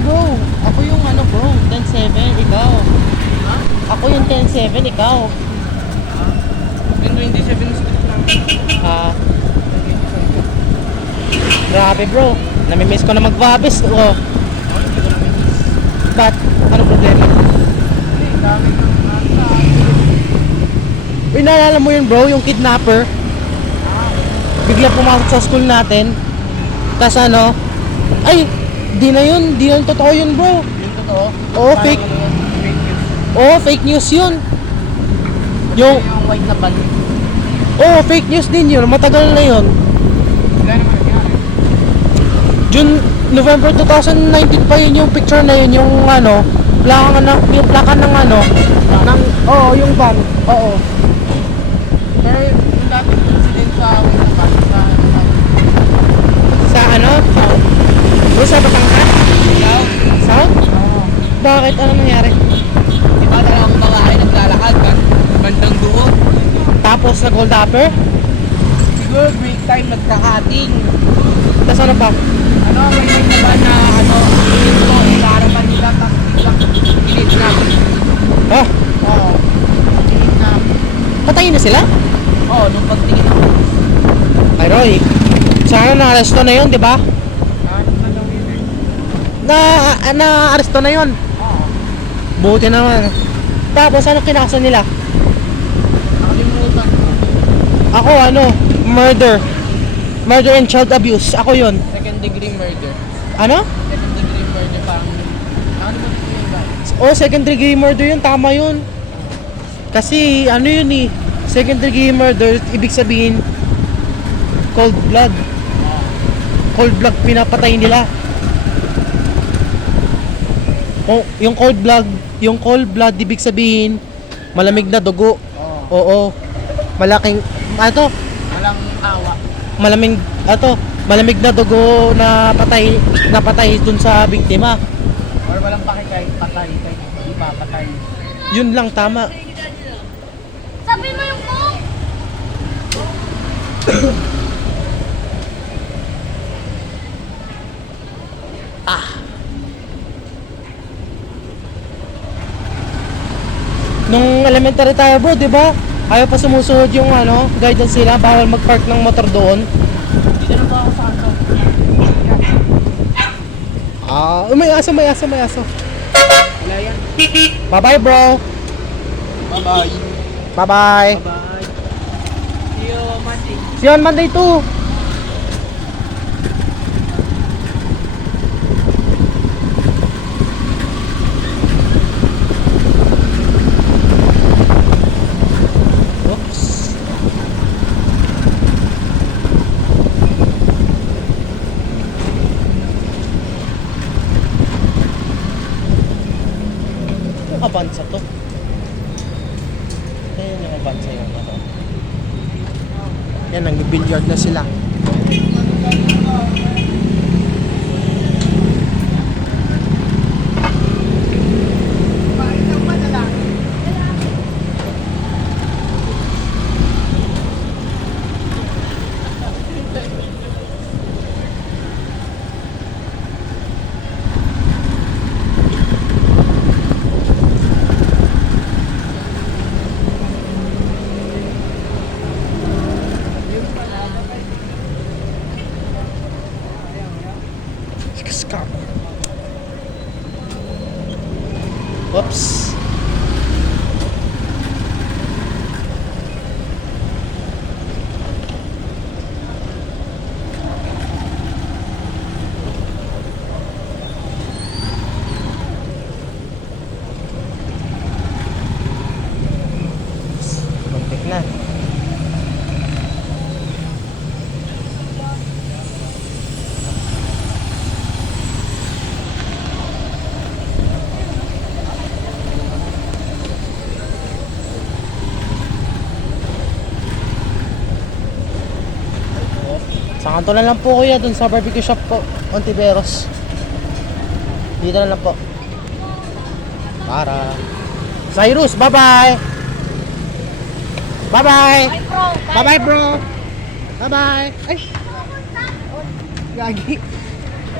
bro. Ako yung ano bro, 10-7, ikaw. Ako yung 10-7, ikaw. Yung 27 street lang. Ah, grabe bro. Namimiss ko na mag-vabis. Oh. Ba't? Ano problema? Dami ng nasa. Uy, naalala mo yun bro, yung kidnapper? Bigla pumasok sa school natin. Tas ano? Ay, di na yun. Di na totoo yun bro. Yung totoo? Oo, fake. Fake news. Oo, fake news yun. Yung, Yung white na ban. oo, fake news din yun. Matagal na yun. Wala naman nangyari. June, November 2019 pa yun yung picture na yun. Yung ano, yung plaka ng ano. Ng, oo, yung van. Oo. Pero yung dating incident sa white na ban, Sa ano? O sa Batangas? South? Oo. Bakit? Ano nangyari? Diba dalawang babae naglalakad bandang doon? Tapos na gold upper? Siguro break time nagka-cutting. Tapos ano pa? Ano, may white na ban na ano, init ko, sa harapan nila, tapos biglang kinidnap. Ah, Oo. Kinidnap. patayin na sila? Oo, nung pagtingin ako. Ay Roy, sana na-aresto na yun, di ba? Ano na daw yun eh? Na-aresto na yun. Oo. Buti naman. Tapos ano kinakaso nila? Nakalimutan ko. Ako ano, murder. Murder and child abuse. Ako yun. Second degree murder. Ano? Second degree murder parang nakalimutan ko yun ba? Oh, second degree murder yun. Tama yun. Kasi ano yun eh. Second degree murder, ibig sabihin cold blood. Cold blood pinapatay nila. Oh, yung cold blood ibig sabihin malamig na dugo. Oo. Oo. Malaking ano? Walang awa. Malamig na dugo na patay dun sa biktima. Or walang paki kahit patay, kahit hindi pa patay. Yun lang tama. Sabi mo yung phone! Nung elementary tayo bro, di ba? Ayaw pa sumusunod yung ano, guidance nila, bawal mag-park ng motor doon. Dito na ba ako sa kanto? Ah, may aso. Wala yan. Bye-bye bro. Bye-bye. Bye-bye. Bye-bye. See you Monday. See you on Monday too. Oops. Yung abansa to. Ayan yung abansa yung ano. Yan, nag-billiard na sila. Scam. Oops. Kontik na. Sa kanto na lang po kuya, dun sa barbecue shop po, Ontiveros. Dito na lang po. Para. Cyrus, bye-bye! Bye-bye! Ay, bro! Bye-bye bro! Bye-bye! Ay! Gagi!